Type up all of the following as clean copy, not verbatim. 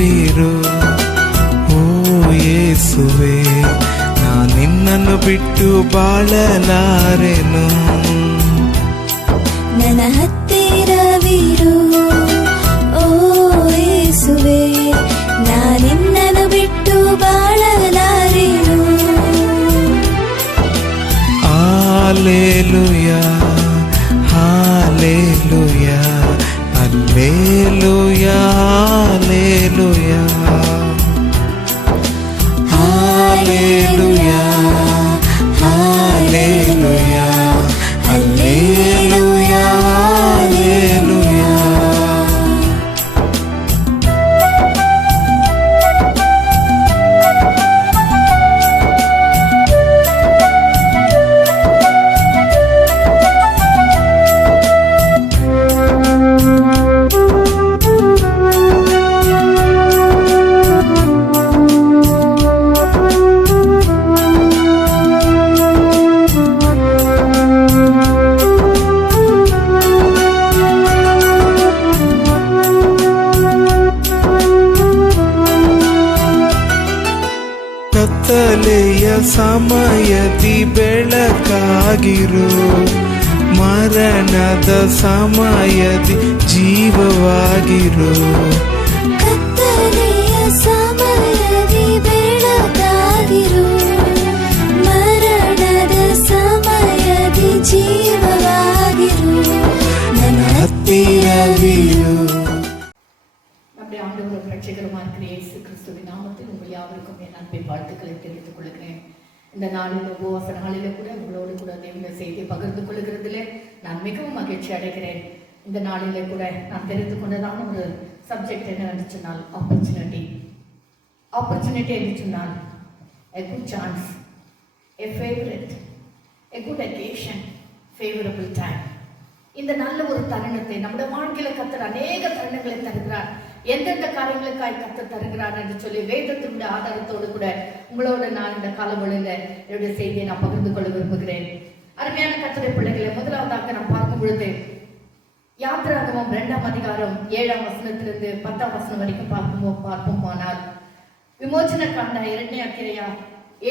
ಹತ್ತಿರವಿರು ಓ ಯೇಸುವೆ, ನಾನು ನಿನ್ನನ್ನು ಬಿಟ್ಟು ಬಾಳಲಾರೆನು. ನನ್ನ ಹತ್ತಿರವಿರು ಓ ಯೇಸುವೆ, ನಾನು ನಿನ್ನನ್ನು ಬಿಟ್ಟು ಬಾಳಲಾರೆನು. Hallelujah hallelujah hallelujah hallelujah hallelujah hallelujah hallelujah. ಕತ್ತಲೆಯ ಸಮಯದಿ ಬೆಳಕಾಗಿರು, ಮರಣದ ಸಮಯದಿ ಜೀವವಾಗಿರು. ಕತ್ತಲೆಯ ಸಮಯದಿ ಬೆಳಕಾಗಿರು, ಮರಣದ ಸಮಯದಿ ಜೀವವಾಗಿರು. ನನ್ನ ಹತ್ತಿರವಿರು. நம்முடைய ஆண்டவரும் இரட்சகருமான இயேசு கிறிஸ்துவின் நாமத்தில் உங்கள் யாவருக்கும் என் அன்பை வாழ்த்துக்களை தெரிவித்துக் கொள்கிறேன். இந்த நாளில் உபவாச நாளில கூட உங்களோடு கூட தேவனுடைய செய்தியை பகிர்ந்து கொள்கிறதுல நான் மிகவும் மகிழ்ச்சி அடைகிறேன். இந்த நாளில கூட நான் தெரிந்து கொண்டதான ஒரு சப்ஜெக்ட் என்னவென்று சொன்னால் ஆப்பர்ச்சுனிட்டி. ஆப்பர்ச்சுனிட்டி என்று சொன்னால் a good chance, a favorite, a good occasion, favorable time. இந்த நல்ல ஒரு தருணத்தை நம்முடைய வாழ்க்கையில கர்த்தர் அநேக தருணங்களை தருகிறார். எந்தெந்த காரியங்களுக்காய் கர்த்தர் தருகிறார் என்று சொல்லி வேதத்தினுடைய ஆதாரத்தோடு கூட உங்களோட நான் இந்த காலவழியில என்னுடைய செய்தியை நான் பகிர்ந்து கொள்ள விரும்புகிறேன். அருமையான கர்த்தருடைய பிள்ளைகளை, முதலாவதாக நாம் பார்க்கும் பொழுது யாத்திராகமம் 2ஆம் அதிகாரம் 7ஆம் வசனத்திலிருந்து 10ஆம் வசனம் வரைக்கும் பார்ப்போம். ஆனால் ವಿಮೋಚನ ಕಾಂಡ 2ನೇ ಅಧ್ಯಾಯ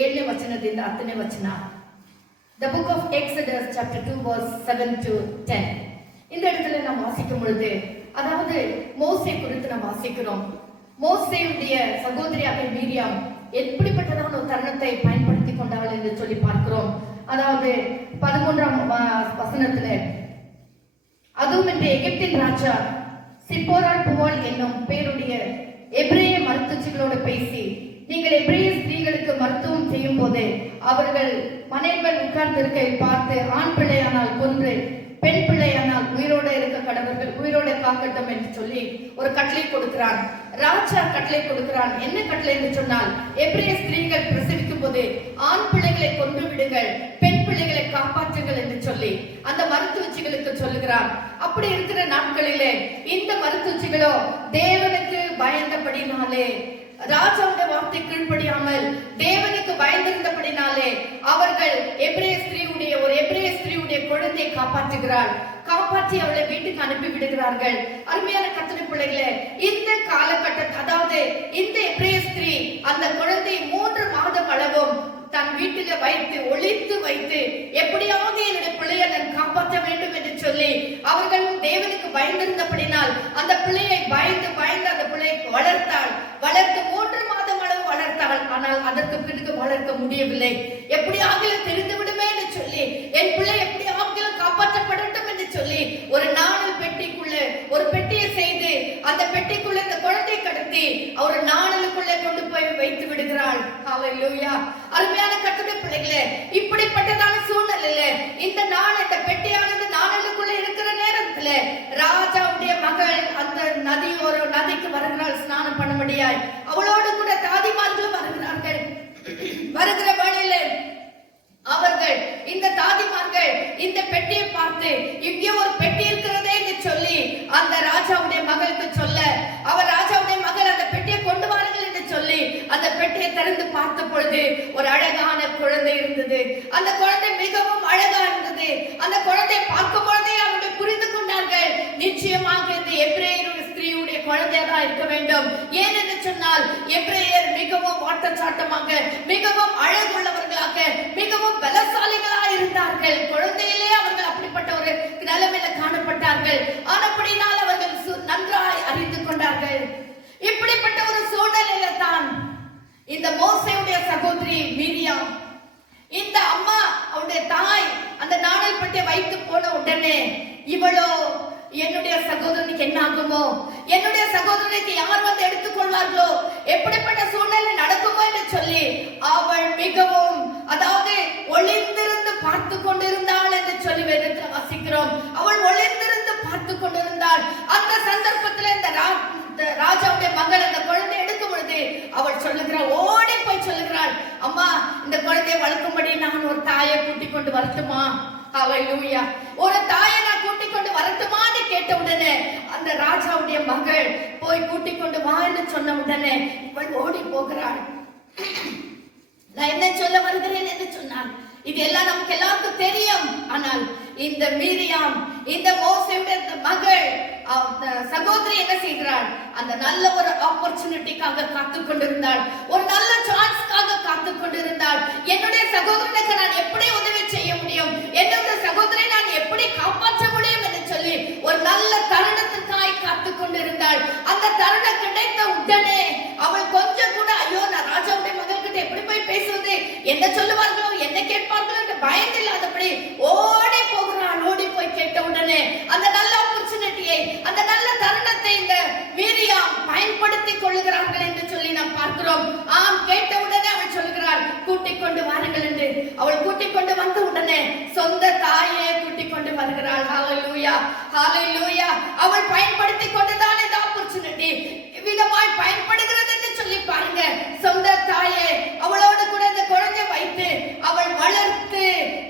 7ನೇ ವಚನದಿಂದ 10ನೇ ವಚನ. The book of Exodus chapter 2 verse 7 to 10. இந்த இடத்துல நாம் வாசிக்கும் பொழுது, அதாவது மோசே குறித்து நாம் வாசிக்கிறோம். மோசேயுடைய சகோதரியாக மீரியாம் எப்படிப்பட்டதான ஒரு தருணத்தை பயன்படுத்தி கொண்டாள் என்று சொல்லி பார்க்கிறோம். அதாவது 13ஆம் வசனத்துல, அதுவும் இன்று எகிப்தின் ராஜா சிப்போராள் புவாள் என்னும் பேருடைய எபிரேய மருத்துவச்சிகளோடு பேசி, நீங்கள் எபிரேய ஸ்திரீகளுக்கு மருத்துவம் செய்யும் போது அவர்கள் மனைவிகள் உட்கார்ந்திருக்கை பார்த்து, ஆண் பிள்ளையானால் கொன்று, பெண் பிள்ளையானால் உயிரோடு இருக்க கடவர்கள் உயிரோடு காக்கட்டும் என்று சொல்லி ஒரு கட்டளை கொடுக்கிறான். ராஜா கட்டளை கொடுக்கிறான். என்ன கட்டளை என்று சொன்னால், எபிரேய ஸ்திரீகள் பிரசவிக்கும் போது ஆண் பிள்ளைகளை கொன்று விடுங்கள், பெண் பிள்ளைகளை காப்பாற்றுங்கள் என்று சொல்லி அந்த மருத்துவச்சிகளுக்கு சொல்லுகிறான். அப்படி இருக்கிற நாட்களிலே இந்த மருத்துவச்சிகளோ தேவனுக்கு பயந்தபடினாலே, ராஜாவுடைய வார்த்தை கீழ்ப்படியாமல் தேவனுக்கு பயந்திருந்தபடினாலே அவர்கள் எபிரேய ஸ்திரீயுடைய குழந்தையை காப்பாற்றுகிறாள். காப்பாற்றி அவளை வீட்டுக்கு அனுப்பி விடுகிறார்கள். அருமையான கர்த்தருடைய பிள்ளைகளே, இந்த காலகட்டத்தில், அதாவது இந்த எபிரேய ஸ்திரீ அந்த குழந்தையை 3 மாதம் அளவும் தன் வீட்டில வைத்து ஒளித்து வைத்து, எப்படியாவது என்னுடைய பிள்ளையை நான் காப்பாற்ற வேண்டும் என்று சொல்லி அவர்களும் தேவனுக்கு பயந்திருந்தபடினால் அந்த பிள்ளையை பயந்து அந்த பிள்ளையை வளர்த்து 3 மாதம் அளவு வளர்த்தாள். ஆனால் அதற்கு பிறகு வளர்க்க முடியவில்லை. எப்படியாக தெரிந்து விடுமே என்று சொல்லி, என் பிள்ளை எப்படியாக காப்பாற்றப்படட்டும் என்று சொல்லி ஒரு நாணல் பெட்டிக்குள்ள ஒரு பெட்டியை செய்து அந்த பெட்டிக்குள்ள இந்த குழந்தையை கடத்தி ஒரு நாணலுக்குள்ளே கொண்டு போய் வைத்து விடுகிறாள். ஹல்லேலூயா. அருமையான கர்த்தருடைய பிள்ளைகளே, இப்படிப்பட்டதான சூழ்நிலையில இந்த பெட்டியானது நாணலுக்குள்ள இருக்கிற நேரத்துல ராஜாவுடைய மகள் அந்த நதிக்கு வருகிறாள் ஸ்நானம் பண்ணும்படியாய். அவளோடு கூட தாதிமார்களும் வருகிறார்கள். வருகிற வேளையில அவர்கள் இந்த தாதிமார்கள் இந்த பெட்டியை பார்த்து, இங்கே ஒரு பெட்டி இருக்கிறதே என்று சொல்லி அந்த ராஜாவுடைய மகளுக்கு சொல்ல, அவர் ராஜாவுடைய மகள் அந்த பெட்டியை கொண்டு வாருங்கள் என்று சொல்லி அந்த பெட்டியை திறந்து பார்த்த பொழுது ஒரு அழகான குழந்தை இருந்தது. அந்த குழந்தை மிகவும் அழகா இருந்தது. அந்த குழந்தையை பார்க்கும் பொழுதே அவர்கள் புரிந்து கொண்டார்கள், நிச்சயமாக இந்த எபிரேய ஸ்திரீயுடைய குழந்தையாக இருக்க வேண்டும். ஏன் என்று எபிரேயர் மிகவும் வாட்டச்சாட்டமாக, மிகவும் அழகுள்ளவர்களாக, மிகவும் பலசாலிகளாக இருந்தார்கள். குழந்தையிலே அவர்கள் அப்படிப்பட்ட ஒரு நிலைமையில காணப்பட்டார்கள். ஆனப்படினால் அவர்கள் நன்றாய் அறிந்து கொண்டார்கள். இப்படிப்பட்ட ஒரு சூழ்நிலையில தான் இந்த மோசேயுடைய சகோதரி மீரியாம், இந்த அம்மா அவருடைய தாய் அந்த நாணல் பட்டை வைத்து போன உடனே இவளோ என்னுடைய சகோதரனுக்கு என்ன ஆகுமோ, என்னுடைய சகோதரனுக்கு யார் வந்து எடுத்துக்கொள்வார்களோ, எப்படிப்பட்ட சூழ்நிலை நடக்குமோ என்று சொல்லி அவள் மிகவும், அதாவது ஒளிந்திருந்து பார்த்து கொண்டிருந்தாள் என்று சொல்லி வேதத்தில் வாசிக்கிறோம். அவள் ஒளிந்திருந்து பார்த்து கொண்டிருந்தாள். அந்த சந்தர்ப்பத்தில் இந்த ராஜாவுடைய மகள் அந்த குழந்தை எடுக்கும் பொழுது அவள் சொல்லுகிறாள், ஓடி போய் சொல்லுகிறாள், அம்மா இந்த குழந்தையை வளர்க்கும்படி நான் ஒரு தாயை கூட்டிக் கொண்டு வரட்டுமா? ஹல்லேலூயா. ஒரு தாயை நான் கூட்டிக் கொண்டு வரட்டுமான்னு கேட்ட உடனே அந்த ராஜாவுடைய மகள் போய் கூட்டிக் கொண்டு வா என்று சொன்ன உடனே இவள் ஓடி போகிறாள். நான் என்ன சொல்ல வருகிறேன் என்று சொன்னான். இது எல்லாம் நமக்கு எல்லாருக்கும் தெரியும். ஆனால் இந்த மீரியாம், இந்த மோசேயுடைய மகள் சகோதரி என்ன செய்கிறாள்? அந்த நல்ல ஒரு ஆப்பர்ச்சுனிட்டிக்காக காத்து கொண்டிருந்தாள். ஒரு நல்ல சான்ஸ்க்காக காத்து கொண்டிருந்தாள். என்னுடைய சகோதரனுக்கு நான் எப்படி உதவி செய்ய முடியும், என்னுடைய சகோதரை நான் எப்படி காப்பாற்ற முடியும் என்று சொல்லி ஒரு நல்ல தருணத்துக்காய் காத்து கொண்டிருந்தாள். அந்த தருணம் கிடைத்த உடனே அவள் கொஞ்சம் கூட ஐயோ நான் ராஜாவுடைய மகள் கிட்ட எப்படி போய் பேசுவது, என்ன சொல்லுவார்களோ, என்ன கேட்பார்களோ என்று பயந்து இல்லாதபடி ஓடி போகிறாள். ஓடி போய் கேட்ட உடனே அந்த நல்ல ஆப்பர்ச்சுனிட்டியை, அந்த நல்ல தருணத்தை இந்த மீரியாம் பயன்படுத்திக் கொள்ளுகிறார்கள் என்று சொல்லி நாம் பார்க்கிறோம். ஆம், கேட்ட உடனே அவள் சொல்கிறாள், கூட்டிக் கொண்டு வாருங்கள் என்று. அவள் கூட்டிக் கொண்டு வந்த உடனே சொந்த தாயே கூட்டிக் கொண்டு வருகிறாள். ஹல்லேலூயா, ஹல்லேலூயா. அவள் பயன்படுத்திக் கொண்டுதான் இந்த ஆப்பர்ச்சுனிட்டி விதமாய் பயன்படுகிறது என்று சொல்லி பாருங்க. சொந்த தாயே அவளோடு கூட இந்த குழந்தை வைத்து அவள் வளர்த்து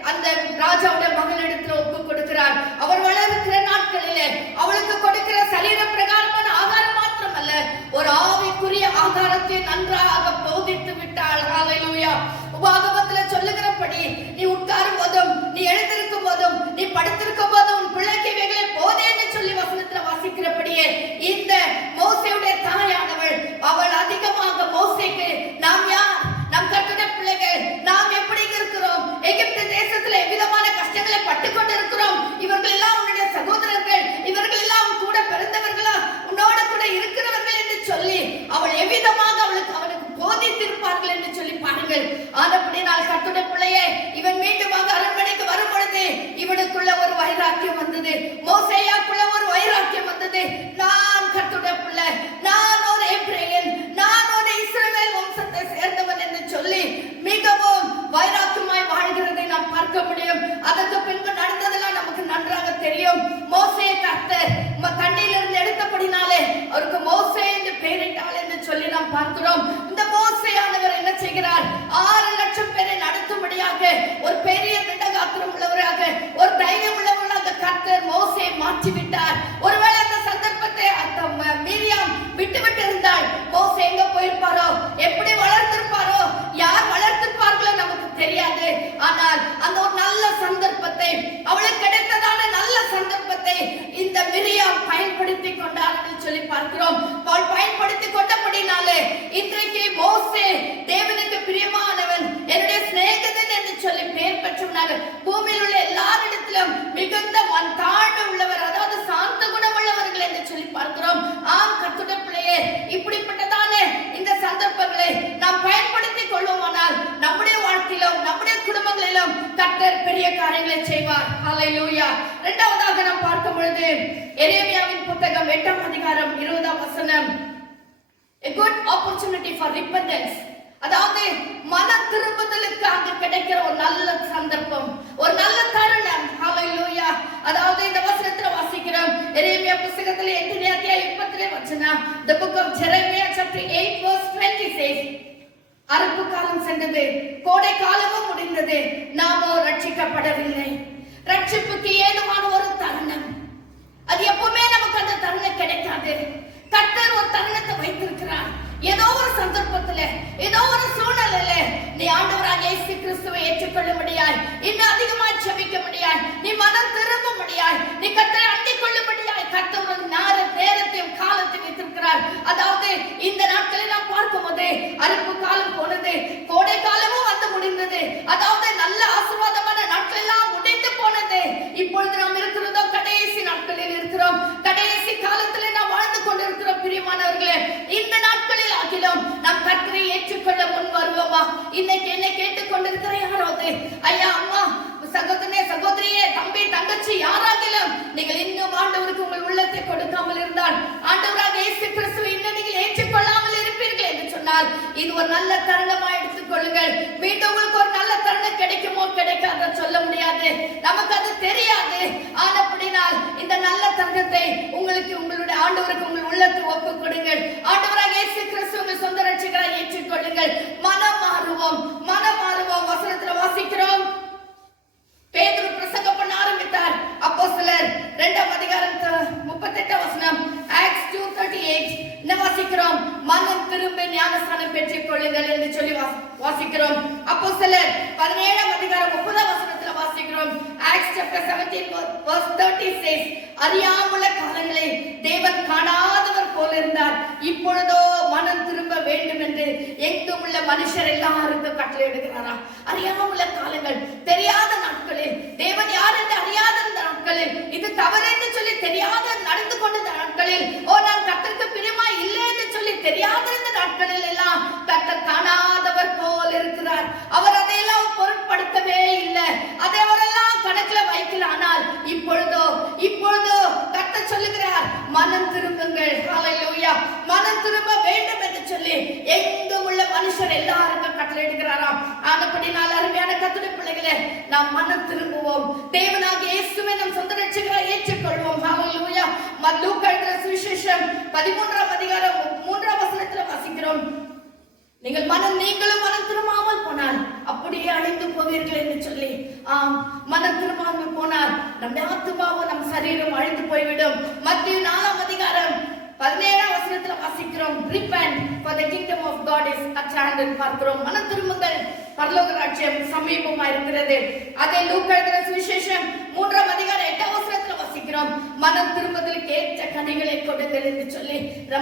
அந்த ராஜாவுடைய மகளிடத்தில் ஒப்பு கொடுக்கிறார். அவள் வளர்க்கிற நாட்களிலே அவளுக்கு கொடுக்கிற சரீர பிரகாரமான ஆகாரம் மாத்திரமல்ல, ஒரு ஆவிக்குரிய ஆகாரத்தை நன்றாக போதித்து விட்டாள். ஹல்லேலூயா. உபாகமத்தில் சொல்லுகிறபடி நீ உட்காரும் போதும், நீ எழுந்திருக்கும் போதும், நீ படுத்திருக்கும் போதும் உன் பிள்ளைக்கு இவைகளை போதே என்று சொல்லி வசனத்தில் வாசிக்கிறபடியே இந்த மோசேயுடைய தாயானவள் அவள் அதிகமாக மோசேக்கு நாம் யார், நம் கர்த்தருடைய பிள்ளைகள், நாம் எப்படி இருக்கிறோம், எகிப்து தேசத்துல எவ்விதமான கஷ்டங்களை பட்டு கொண்டு இருக்கிறோம், இவர்கள் எல்லாம் உன்னுடைய சகோதரர்கள், இவர்கள் எல்லாம் கூட பிறந்தவர்களா, உன்னோட கூட இருக்கிறவர்கள் என்று சொல்லி அவள் எவ்விதமாக அவனுக்கு போதித்திருப்பார்கள் என்று சொல்லி பாருங்கள். ஆனப்படி நான் கர்த்தருடைய பிள்ளையே, இவன் மீண்டுமாக அரண்மனைக்கு வரும் பொழுது இவனுக்குள்ள ஒரு வைராக்கியம் வந்தது, மோசேயாக்குள்ள ஒரு வைராக்கியம் வந்தது. நான் கர்த்தருடைய பிள்ளை, நான் ஒரு எபிரேயன், நான் ஒரு இஸ்ரவேல் வம்சத்தை சேர்ந்தவன் என்று சொல்லி மிகவும் வைராக்கியமாய் வாழ்கிறதை நாம் பார்க்க முடியும். அதற்கு பின்பு நடந்ததெல்லாம் நமக்கு நன்றாக தெரியும். மோசே கர்த்தர் தண்ணியிலிருந்து எடுத்தபடினாலே அவருக்கு மோசே என்று பெயரிட்டாள் என்று சொல்லி நாம் பார்க்கிறோம். இந்த மோசேயானவர் என்ன செய்கிறார்? 6 லட்சம் பேரை நடத்தும்படியாக ஒரு பெரிய திடகாத்திரம் உள்ளவராக, ஒரு தைரியம் உள்ளவராக கர்த்தர் மோசே மாற்றிவிட்டார். ஒருவேளை அந்த சந்தர்ப்பத்தை மீரியாம் விட்டுவிட்டு இருந்தால் மோசே எங்க போயிருப்பாரோ, எப்படி வளர்த்திருப்பாரோ, யார் வளர்த்திருப்பார்களோ நமக்கு தெரியாது. ஆனால் அந்த ஒரு நல்ல சந்தர்ப்பத்தை, அவளுக்கு கிடைத்ததான நல்ல சந்தர்ப்பத்தை இந்த மிரியாம் பயன்படுத்தி கொண்டார் என்று சொல்லி பார்க்கிறோம். அவள் பயன்படுத்தி கொண்டபடினாலே இன்றைக்கு மோசே தேவனுக்கு பிரியமானவன், என்னுடைய சிநேகிதன் என்று சொல்லி பெயர் பெற்றுள்ளார். பூமியில் உள்ள எல்லாரிடத்திலும் மிகுந்த தாழ்வு உள்ளவர், அதாவது சாந்த குணம் உள்ளவர்கள் என்று சொல்லி பார்க்கிறோம். ஆம் கர்த்தருடைய பிள்ளையே, இப்படிப்பட்டதான இந்த சந்தர்ப்பங்களை நாம் பயன்படுத்திக் கொள்வோமானால் நம்முடைய வாழ்க்கையிலும் நம்முடைய குடும்பங்களிலும் கர்த்தர் பெரிய காரியங்களை செய்வார். ஹல்லேலூயா. இரண்டாவதாக நாம் பார்க்கும் பொழுது எரேமியாவின் புத்தகம் 8ஆம் அதிகாரம் 20ஆம் வசனம், a good opportunity for repentance, அதாவது மன திரும்புதலுக்காக கிடைக்கிற ஒரு நல்ல சந்தர்ப்பம், ஒரு நல்ல தருணம். ஹல்லேலூயா. அதாவது இந்த வசனத்துல வாசிக்கிறோம், எரேமியா புத்தகத்திலே 8ஆம் அத்தியாயம் 20 வசனம், the book of Jeremiah chapter 8 verse 20 says, அறுப்பு காலம் சென்றது, கோடை காலமும் முடிந்தது, நாமோ ரட்சிக்கப்படவில்லை. ரட்சிப்புக்கு ஏதுவான ஒரு தருணம், அது எப்பவுமே நமக்கு அந்த தருணம் கிடைக்காது. கர்த்தர் ஒரு தருணத்தை வைத்திருக்கிறார். ஏதோ ஒரு சந்தர்ப்பத்துல, ஏதோ ஒரு சூழ்நிலையில நீ ஆண்டவராக இயேசு கிறிஸ்துவை ஏற்றுக்கொள்ள முடியாது, இன்னும் அதிகமாய் ஜெபிக்க முடியாது, நீ மனம் திரும்ப முடியாது, நீ கர்த்தரை அண்டிக் கொள்ள முடியாது. கர்த்தர் ஒரு நேரத்தையும் காலத்தையும் வைத்திருக்கிறார். அதாவது இந்த நாட்களில் நாம் பார்க்கும்போது அப்பா, இன்னைக்கு என்னை கேட்டுக் கொண்டிருக்கிற யாராவது ஐயா, அம்மா, சகோதரனே, சகோதரியே, தம்பி, தங்கச்சி, யாராகிலும் நீங்கள் இன்னும் ஆண்டவருக்கு உங்கள் உள்ளத்தை கொடுக்காமல் இருந்தால், ஆண்டவராக இயேசு கிறிஸ்துவை இன்னும் நீங்கள் ஏற்றுக்கொள்ளாமல் இருப்பீர்கள் என்று சொன்னால், இது ஒரு நல்ல தருணமா எடுத்துக் கொள்ளுங்கள். மீண்டும் உங்களுக்கு ஒரு நல்ல தருணம் கிடைக்குமோ கிடைக்காத சொல்ல முடியாது, நமக்கு அது தெரியாது. ஆனப்படினால் இந்த நல்ல தருணத்தை உங்களுக்கு, உங்களுடைய ஆண்டவருக்கு உங்கள் உள்ளத்தை ஒப்புக் கொடுங்கள். ஆண்டவராக இயேசு கிறிஸ்து உங்கள் சொந்த ரட்சகராய் ஏற்றுக்கொள்ளுங்கள். மனம் மாறுவோம், மனம் மாறுவோம். வசனத்துல வாசிக்கிறோம், பேதுரு பிரசங்கம் பண்ண ஆரம்பித்தார். அப்போஸ்தலர் 2ஆம் அதிகாரம் 38ஆம் வசனம், Acts 2:38 என்ன வாசிக்கிறோம்? மனம் திரும்ப ஞானஸ்நானம் பெற்றுக் கொள்ளுங்கள் என்று சொல்லி வாசிக்கிறோம். அப்போஸ்தலர் 17ஆம் அதிகாரம் 30ஆம் வசனத்துல வாசிக்கிறோம், Acts chapter 17 verse 30 says, அறியாமுள்ள காலங்களை தேவன் காணாதவர் போல இருந்தார், இப்பொழுதோ மனம் திரும்ப வேண்டும் என்று எங்கும் உள்ள மனுஷர் எல்லாருக்கும் கட்டளை எடுக்கிறாராம். அறியாமுள்ள காலங்கள், தெரியாத நாட்களில், தேவன் யார் என்று அறியாத நாட்களில், இது தவறு என்று சொல்லி தெரியாத நடந்து கொண்ட நாட்களில், நான் கர்த்தருக்கு பிரியமா இல்லை என்று சொல்லி தெரியாத இந்த நாட்களில் எல்லாம் கர்த்தர் காணாதவர் போல் இருக்கிறார். அவர் அதையெல்லாம் பொருட்படுத்தவே இல்லை, அதை அவரெல்லாம் கணக்குல வைக்கல. ஆனால் இப்பொழுதோ கர்த்தர் சொல்லுகிறார், மனம் திரும்புங்கள். ஹல்லேலூயா, மனம் திரும்ப வேண்டும் என்று சொல்லி எங்கும் உள்ள மனுஷர் எல்லாருக்கும் கட்டளை எடுக்கிறாராம். ஆனபடினால் அருமையான கர்த்தருடைய பிள்ளைகளே, நாம் மனம் திரும்புவோம். தேவனாகிய இயேசுவை நம் சொந்த ரட்சகராய் ஏற்றுக்கொள்வோம். ஹல்லேலூயா. லூக்கா எழுதின சுவிசேஷம் 13ஆம் அதிகாரம் 3ஆம் வசனத்துல வாசிக்கிறோம், நீங்களும் மனம் திரும்பாமல் போனால் அப்படியே அழிந்து போவீர்கள் என்று சொல்லி. மனம் திரும்பாமல் போனால் நம் ஆத்துமாவும் நம் சரீரம் அழிந்து போய்விடும். மத்தேயு 4ஆம் அதிகாரம் 17ஆம் வசனத்துல வாசிக்கிறோம், repent for the kingdom of God is at hand என்று பார்க்கிறோம். மனம் திரும்புங்கள், பரலோக ராஜ்யம் சமீபமா இருக்கிறது. அதே லூக்கா எழுதின சுவிசேஷம் 3ஆம் அதிகாரம் 8ஆம் வசனத்துல வாசிக்கிறோம், மனம் திரும்புதலுக்கு ஏற்ற கனிகளை கொடுங்கள் என்று சொல்லி.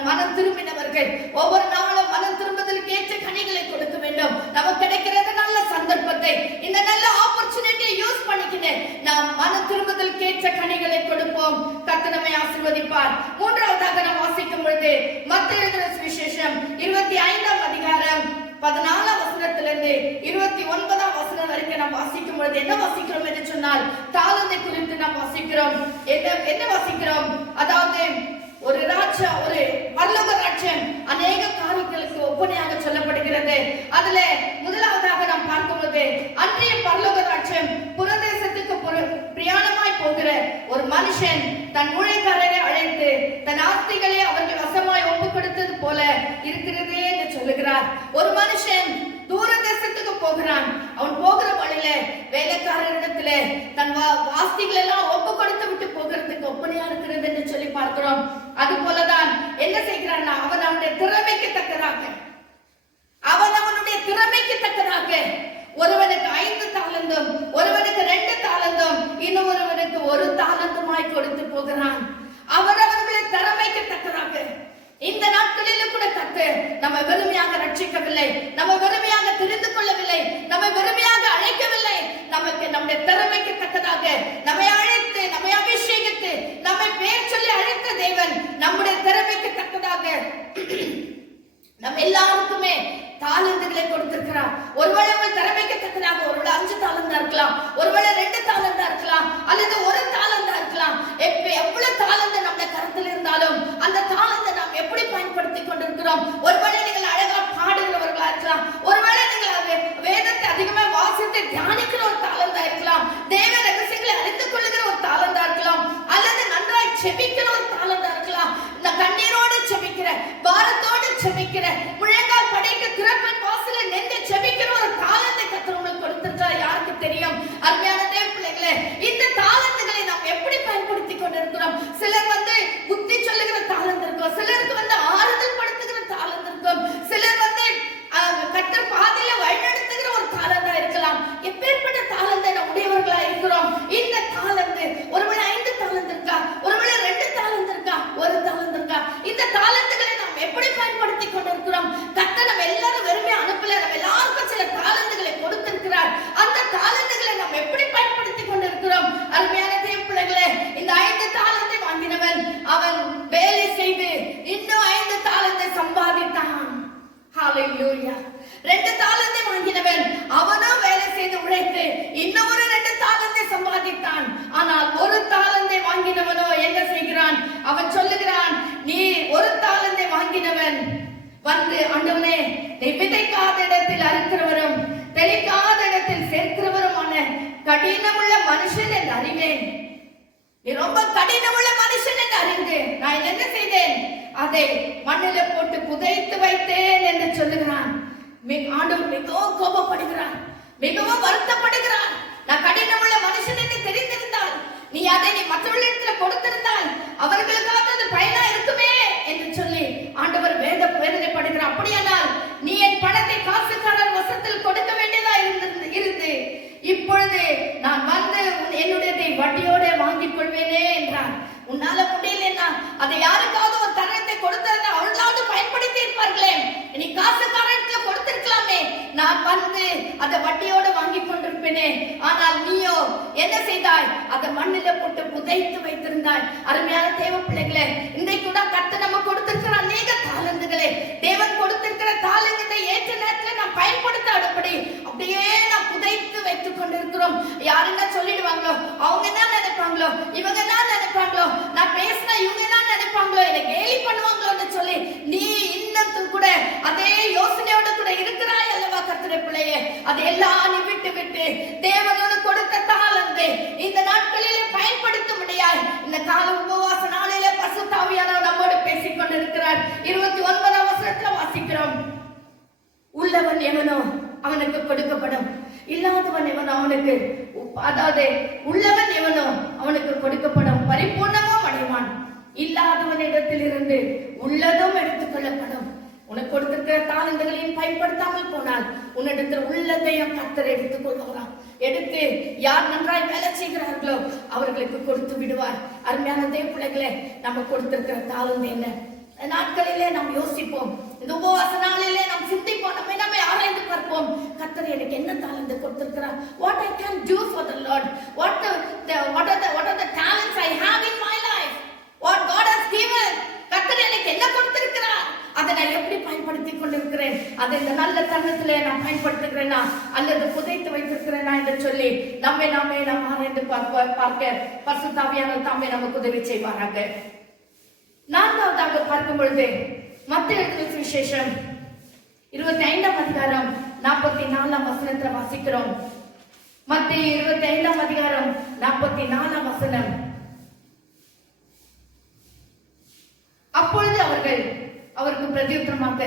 மனம் திரும்பினவர்கள் ஒவ்வொரு நாளும் மனம் திரும்புதலுக்கு ஏற்ற கனிகளை கொடுக்க வேண்டும். நமக்கு கிடைக்கிறது நல்ல சந்தர்ப்பத்தை, இந்த நல்ல ஆப்பர்ச்சுனிட்டியை யூஸ் பண்ணிக்கிட்டு நாம் மனம் திரும்புதலுக்கு ஏற்ற கனிகளை கொடுப்போம். கர்த்தர் நம்மை ஆசீர்வதிப்பார். மூன்றாவதாக நாம் வாசிக்கும் பொழுது மத்தேயு எழுதின சுவிசேஷம் 25ஆம் அதிகாரம் 14ஆம் வசனத்திலிருந்து 29ஆம் வசனம் வரைக்கும் நாம் வாசிக்கும் பொழுது என்ன வாசிக்கிறோம் என்று சொன்னால், தாளந்தை குறித்து நாம் வாசிக்கிறோம். என்ன வாசிக்கிறோம்? அதாவது ஒரு பரலோக ராஜ்யம் அநேக காரியங்களுக்கு ஒப்பனையாக சொல்லப்படுகிறது. அதுல முதலாவதாக நாம் பார்க்கும்போது, அன்றைய பரலோக ராஜ்யம் புரதேசத்துக்கு பிரயாணமாய் போகிற ஒரு மனுஷன் தன் ஊழியக்காரரை அழைத்து தன் ஆஸ்திகளை அவர்கள் வசமாய் ஒப்பு கொடுத்தது போல இருக்கிறதே என்று சொல்லுகிறார். ஒரு மனுஷன் தூர தேசத்துக்கு போகிறான். அவன் போகிற வழியில வேலைக்காரரிடத்துல தன் ஆஸ்திகள் எல்லாம் ஒப்பு கொடுத்து விட்டு போகிறதுக்கு ஒப்பனையா இருக்கிறது என்று சொல்லி பார்க்கிறோம். அது போலதான் என்ன செய்கிறான், அவனுடைய திறமைக்கு தக்கதாக ஒருவனுக்கு 5 தாலந்தும், ஒருவனுக்கு 2 தாலந்தும், இன்னும் ஒருவனுக்கு 1 தாலந்துமாய் கொடுத்து போகிறான். அவரவர்களுடைய திறமைக்கு தக்கதாக. இந்த நாட்களிலும் கூட கர்த்தர் நம்ம வெறுமையாக ரட்சிக்கவில்லை, நம்ம வெறுமையாக தெரிந்து கொள்ளவில்லை, நம்ம வெறுமையாக அழைக்கவில்லை. நமக்கு நம்முடைய திறமைக்கு தக்கதாக நம்மை அழைத்து, நம்மை அபிஷேகித்து, நம்மை பேர் சொல்லி அழைத்த தேவன் நம்முடைய திறமைக்கு தக்கதாக நம்ம எல்லாருக்குமே தாளந்துகளை கொடுத்திருக்கிறார். ஒருவேளை உங்கள் திறமைக்கு தக்கதாக ஒருவேளை 5 தாளந்தா இருக்கலாம், ஒருவேளை 2 தாளந்தா இருக்கலாம், அல்லது 1 தாளந்தா இருக்கலாம். எவ்வளவு தாளந்து நம்முடைய கருத்தில் இருந்தாலும் அந்த தாளந்தை நாம் எப்படி பயன்படுத்தி கொண்டிருக்கிறோம்? ஒருவேளை நீங்கள் அழகா பாடுகிறவர்களா இருக்கலாம், ஒருவேளை நீங்கள் வேதத்தை அதிகமா வாசித்து தியானிக்கிற ஒரு தாளந்தா இருக்கலாம், தேவ ரகசியங்களை அறிந்து கொள்ளுகிற ஒரு தாளந்தா இருக்கலாம், அல்லது நன்றாய் செபிக்கிற ஒரு தாளந்தா இருக்கலாம். கண்ணீரோடு செபிக்கிற, பாரத்தோடு செபிக்கிற, முழங்கால் படைக்கு திறப்பின் வாசல நின்று செபிக்கிற ஒரு தாளந்தை கர்த்தர் உங்களுக்கு கொடுத்திருக்கிறார். யாருக்கு தெரியும்? அருமையான தேவ பிள்ளைகளே, இந்த தாளந்துகளை நாம் எப்படி பயன்படுத்தி கொண்டிருக்கிறோம்? சிலர் புத்தி சொல்லுகிற தாளந்து இருக்கும், சிலருக்கு ஆறுதல் படுத்துகிற தாளந்து இருக்கும், சிலர் கர்த்தர் பாதையில வழிநடத்துகிற ஒரு தாளந்தா இருக்கலாம். எப்பேற்பட்ட தாளந்தை நாம் உடையவர்களா இருக்கிறோம்? இந்த தாளந்து ஒருவேளை 5 தாளந்து இருக்கா, ஒருவேளை 2 தாளந்து இருக்கா, 1 தாளந்து இருக்கா? இந்த தாளந்துகளை நாம் எப்படி பயன்படுத்தி கொண்டிருக்கிறோம்? கர்த்தர் நம்ம எல்லாரும் வெறுமையா அனுப்பல, நம்ம எல்லாருக்கும் சில தாளந்துகளை கொடுத்திருக்கிறார். அந்த தாளந்துகளை நாம் எப்படி பயன்படுத்தி கொண்டிருக்கிறோம்? அருமையான தேவ பிள்ளைகளே, இந்த 5 தாளந்தை வாங்கினவன் அவன் வேலை செய்து இன்னும் 5 தாளந்தை சம்பாதித்தான். ஹல்லேலூயா. 2 தாளந்தை அவனும் வேலை செய்து உழைத்து இன்னும் ஒரு 2 தாலந்தை சம்பாதித்தான். ஆனால் 1 தாலந்தை வாங்கினவனோ என்ன செய்கிறான்? அவன் சொல்லுகிறான், நீ 1 தாலந்தை வாங்கினவன் வந்து, ஆண்டவனே, நீ விதைக்காத இடத்தில் அறுக்கிறவரும் தெளிக்காத இடத்தில் சேர்க்கிறவருமான கடினமுள்ள மனுஷன் என்று அறிவேன். நீ ரொம்ப கடினமுள்ள மனுஷன் என்று அறிந்து நான் என்ன செய்தேன்? அதை மண்ணில போட்டு புதைத்து வைத்தேன் என்று சொல்லுகிறான். ஆண்டவர் மிகவும் கோபப்படுகிறான், மிகவும் வருத்தப்படுகிறான். நான் கடினமுள்ள மனுஷன் என்று தெரிந்திருந்தால் நீ அதை மற்றவர்களிடத்தில் கொடுத்திருந்தால் அவர்களுக்காக அது பயனா இருக்குமே என்று சொல்லி ஆண்டவர் வேதனைப்படுகிறார். அப்படியானால் நீ என் பணத்தை காசுக்காரர் வசத்தில் கொடுக்க வேண்டியதா இருந்து இப்பொழுது நான் வந்து என்னுடையதை வட்டியோட வாங்கிக் கொள்வேனே என்றார். உன்னால முடியலன்னா அதை யாருக்காவது ஒரு தரத்தை கொடுத்திருந்தா அவர்களாவது பயன்படுத்தி இருப்பார்களே. நீ காசுக்காரத்துல கொடுத்திருக்கலாமே, நான் வந்து அதை வட்டியோட வாங்கி கொண்டிருப்பேனே. ஆனால் நீயோ என்ன செய்தாய்? அதை மண்ணில போட்டு புதைத்து வைத்திருந்தாய். அருமையான தேவ பிள்ளைகளே, இன்றைக்கு கூட கர்த்தர் நம்ம கொடுத்திருக்கிற அநேக தாளந்துகளை, தேவன் கொடுத்திருக்கிற தாளங்களை ஏற்ற நேரத்தில் நாம் பயன்படுத்தாதபடி அப்படியே நாம் புதைத்து வைத்துக் கொண்டிருக்கிறோம். யார் என்ன சொல்லிடுவாங்களோ, அவங்க என்ன நினைப்பாங்களோ, இவங்க என்ன நினைப்பாங்களோ, நான் பேசினா இவங்க என்ன நினைப்பாங்களோ, என்னை கேலி பண்ணுவாங்களோன்னு சொல்லி நீ இன்னத்தும் கூட அதே யோசனையோட கூட இருக்கிறாய் அல்லவா கர்த்தருடைய பிள்ளையே? அதை எல்லாம் நீ விட்டு தேவனோடு கொடுத்த தாளந்தை இந்த நாட்களிலே பயன்படுத்த முடியாது. இந்த கால உபவாச நாளிலே பரிசுத்த ஆவியானவர் நம்மோடு பேசிக் கொண்டிருக்கிறார். 29ஆம் வசனத்துல வாசிக்கிறோம், உள்ளவன் எவனோ அவனுக்கு கொடுக்கப்படும், இல்லாதவன் எவனோ அவனுக்கு, அதாவது உள்ளவன் எவனோ அவனுக்கு கொடுக்கப்படும், பரிபூர்ணமும் அடைவான். இல்லாதவனிடத்தில் இருந்து உள்ளதும் எடுத்துக் கொள்ளப்படும். உனக்கு கொடுத்திருக்கிற தாளந்துகளையும் பயன்படுத்தாமல் போனால் உன்னிடத்தில் உள்ளதையும் கர்த்தர் எடுத்துக் கொள்வாராம். எடுத்து யார் நன்றாய் வேலை செய்கிறார்களோ அவர்களுக்கு கொடுத்து விடுவார். அருமையான தேவ பிள்ளைகளே, நம்ம கொடுத்திருக்கிற தாளந்து என்ன? நாட்களிலே நாம் யோசிப்போம், இந்த உபவாச நாளிலே நாம் சிந்திப்போம், நம்மை ஆராய்ந்து பார்ப்போம். கர்த்தர் எனக்கு என்ன தாளந்து கொடுத்திருக்கிறார்? What I can do for the Lord? What are the talents I have in my life? What God has given? கர்த்தர் எனக்கு என்ன கொடுத்திருக்கிறார்? அதை நான் எப்படி பயன்படுத்தி கொண்டிருக்கிறேன்? அதை இந்த நல்ல தருணத்திலே நான் பயன்படுத்துகிறேனா அல்லது புதைத்து வைத்திருக்கிறேனா என்று சொல்லி நாம் ஆராய்ந்து பார்க்க பரிசுத்த ஆவியானவர் தாமே நமக்கு உதவி செய்வாராக. 4ஆவதாக பார்க்கும் பொழுது மத்தேயு எழுதின சுவிசேஷம் 25ஆம் அதிகாரம் 44ஆம் வசனத்தை வாசிக்கிறோம். மத்தேயு 25ஆம் அதிகாரம் 44ஆம் வசனம். அப்பொழுது அவருக்கு பிரதியுத்தரமாக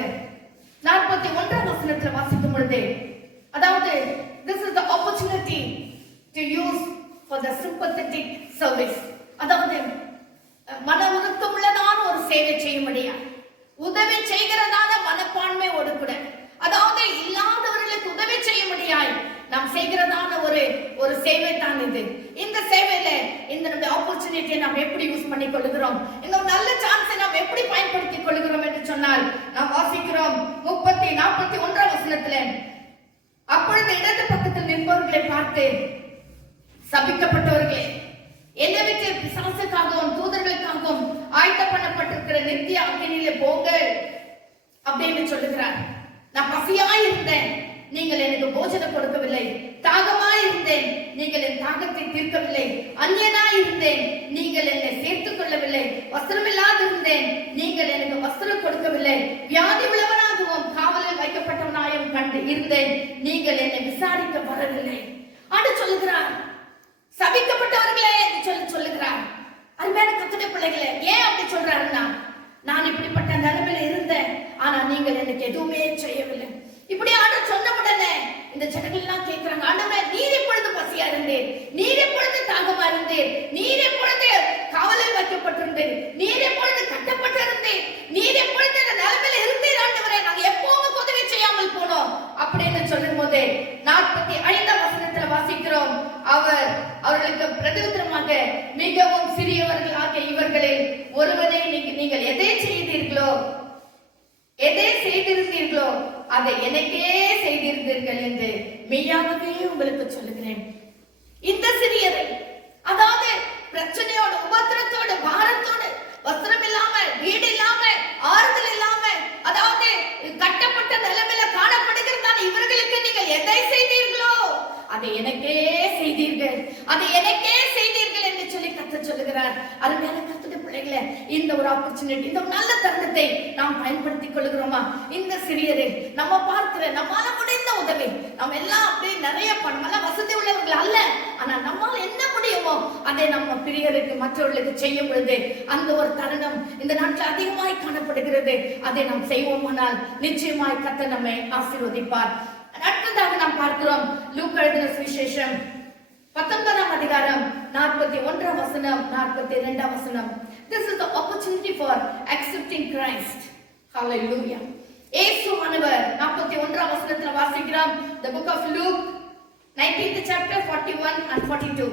41ஆம் வசனத்தில் வாசிக்கும் பொழுது, அதாவது this is the opportunity to use for the sympathetic service, அதாவது மன உருக்கமுள்ளதான ஒரு சேவை செய்ய முடியாது, உதவி செய்கிறதான மனப்பான்மையோடு கூட, அதாவது இல்லாதவர்களுக்கு உதவி செய்ய முடியாது நாம் செய்கிறதான ஒரு சேவை தான் இது. இந்த சேவையில இந்த ஆப்பர்ச்சுனிட்டியை நாம் எப்படி யூஸ் பண்ணி கொள்கிறோம், இந்த நல்ல சான்ஸை நாம் எப்படி பயன்படுத்திக் கொள்கிறோம் என்று சொன்னால் நாம் வாசிக்கிறோம் 41ஆம் வசனத்துல, அப்பொழுது இடது பக்கத்தில் நிற்பவர்களை பார்த்து, சபிக்கப்பட்டவர்களே, என்னை விட்டு பிசாசுக்காகவும் தூதர்களுக்காகவும் ஆயத்த பண்ணப்பட்டிருக்கிற நித்திய அக்கினியிலே போங்கள் அப்படின்னு சொல்லுகிறார். நான் பசியாய் இருந்தேன், நீங்கள் எனக்கு போஜனம் கொடுக்கவில்லை. தாகமாய் இருந்தேன், நீங்கள் என் தாகத்தை தீர்க்கவில்லை. அந்நியனாய் இருந்தேன், நீங்கள் என்னை சேர்த்துக் கொள்ளவில்லை. வஸ்திரமில்லாது இருந்தேன், நீங்கள் எனக்கு வஸ்திரம் கொடுக்கவில்லை. வியாதி உள்ளவனாகவும் காவலில் வைக்கப்பட்டவனாயும் கண்டு இருந்தேன், நீங்கள் என்னை விசாரிக்க வரவில்லை. ஆண்டு சொல்லுகிறார், சபிக்கப்பட்டவர்களே என்று சொல்லுகிறார். அருமையான கர்த்தருடைய பிள்ளைகளே, ஏன் அப்படி சொல்றாருன்னா, நான் இப்படிப்பட்ட நிலைமையில இருந்தேன், ஆனா நீங்கள் எனக்கு எதுவுமே செய்யவில்லை. இப்படி ஆண்டவர் சொன்ன உடனே இந்த ஜனங்கள் எல்லாம் கேட்கிறாங்க, ஆண்டவரே, நீர் எப்பொழுது பசியா இருந்தீர்? நீர் எப்பொழுது தாகமா இருந்தீர்? நீர் எப்பொழுது காவலில் வைக்கப்பட்டிருந்தீர்? நீர் எப்பொழுது கட்டப்பட்டிருந்தீர்? நீர் எப்பொழுது இந்த நிலைமையில இருந்தீர்? ஆண்டவரே, நாங்க எப்பவும் உதவி செய்யாமல் போனோம் அப்படின்னு சொல்லும் போது 45ஆம் வசனத்துல வாசிக்கிறோம், அவர்களுக்கு பிரதியுத்தரமாக, மிகவும் சிறியவர்களாகிய இவர்களில் ஒருவனை நீங்கள் எதை செய்திருந்தீர்களோ அதை எனக்கே செய்திருந்தீர்கள் என்று மெய்யாகவே உங்களுக்கு சொல்லுகிறேன். இந்த சிறியரை, அதாவது பிரச்சனையோடு, உபத்திரத்தோடு, பாரத்தோடு, வஸ்திரம் இல்லாம, வீடு இல்லாம, ஆறுதல் இல்லாம, அதாவது கட்டப்பட்ட நிலைமையில காணப்படுகிறதான இவர்களுக்கு நீங்கள் எதை செய்தீர்கள் அதை எனக்கே செய்தீர்கள், அதை எனக்கே செய்தீர்கள் என்று சொல்லி கர்த்தர் சொல்லுகிறார். அருமையான கர்த்தருடைய பிள்ளைகளே, இந்த ஒரு ஆப்பர்ச்சுனிட்டி, இந்த ஒரு நல்ல தருணத்தை நாம் பயன்படுத்திக் கொள்கிறோமா? இந்த சிறியரை நம்ம பார்க்கிற நம்மால முடிந்த உதவி, நம்ம எல்லாம் அப்படியே நிறைய பணம் எல்லாம் வசதி உள்ளவர்கள் அல்ல, ஆனா நம்மால் என்ன முடியுமோ அதை நம்ம பிரியருக்கு மற்றவர்களுக்கு செய்யும் பொழுது அந்த ஒரு தருணம் இந்த நாட்டில் அதிகமாய் காணப்படுகிறது. அதை நாம் செய்வோமானால் நிச்சயமாய் கர்த்தர் நம்மை ஆசீர்வதிப்பார். அடுத்ததாக நாம் பார்க்கிறோம் லூக்கா எழுதின சுவிசேஷம் 19ஆம் அதிகாரம் 41ஆம் வசனம் 42ஆம் வசனம். This is the opportunity for accepting Christ. Hallelujah. இயேசுவானவர் 41ஆம் வசனத்துல வாசிக்கிறோம். The book of Luke 19th chapter 41 and 42.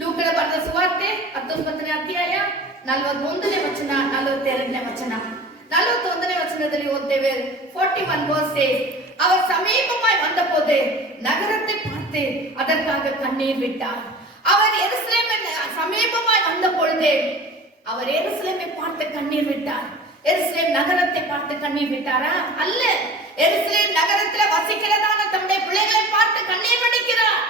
ಲೂಕನ ಬರೆದ ಸುವಾರ್ತೆ 19ನೇ ಅಧ್ಯಾಯ 41ನೇ ವಚನ 42ನೇ ವಚನ. 41ನೇ ವಚನದಲ್ಲಿ ಓದ್ತೇವೆ. 41 verse says, அவர் சமீபமாய் வந்தபோது நகரத்தை பார்த்து அதற்காக கண்ணீர் விட்டார். அவர் எருசலேமை சமீபமாய் வந்த பொழுது அவர் எருசலேமை பார்த்து கண்ணீர் விட்டார். எருசலேம் நகரத்தை பார்த்து கண்ணீர் விட்டாரா? அல்ல, எருசலேம் நகரத்தில் வசிக்கிறதான தம்முடைய பிள்ளைகளை பார்த்து கண்ணீர் வடிக்கிறார்.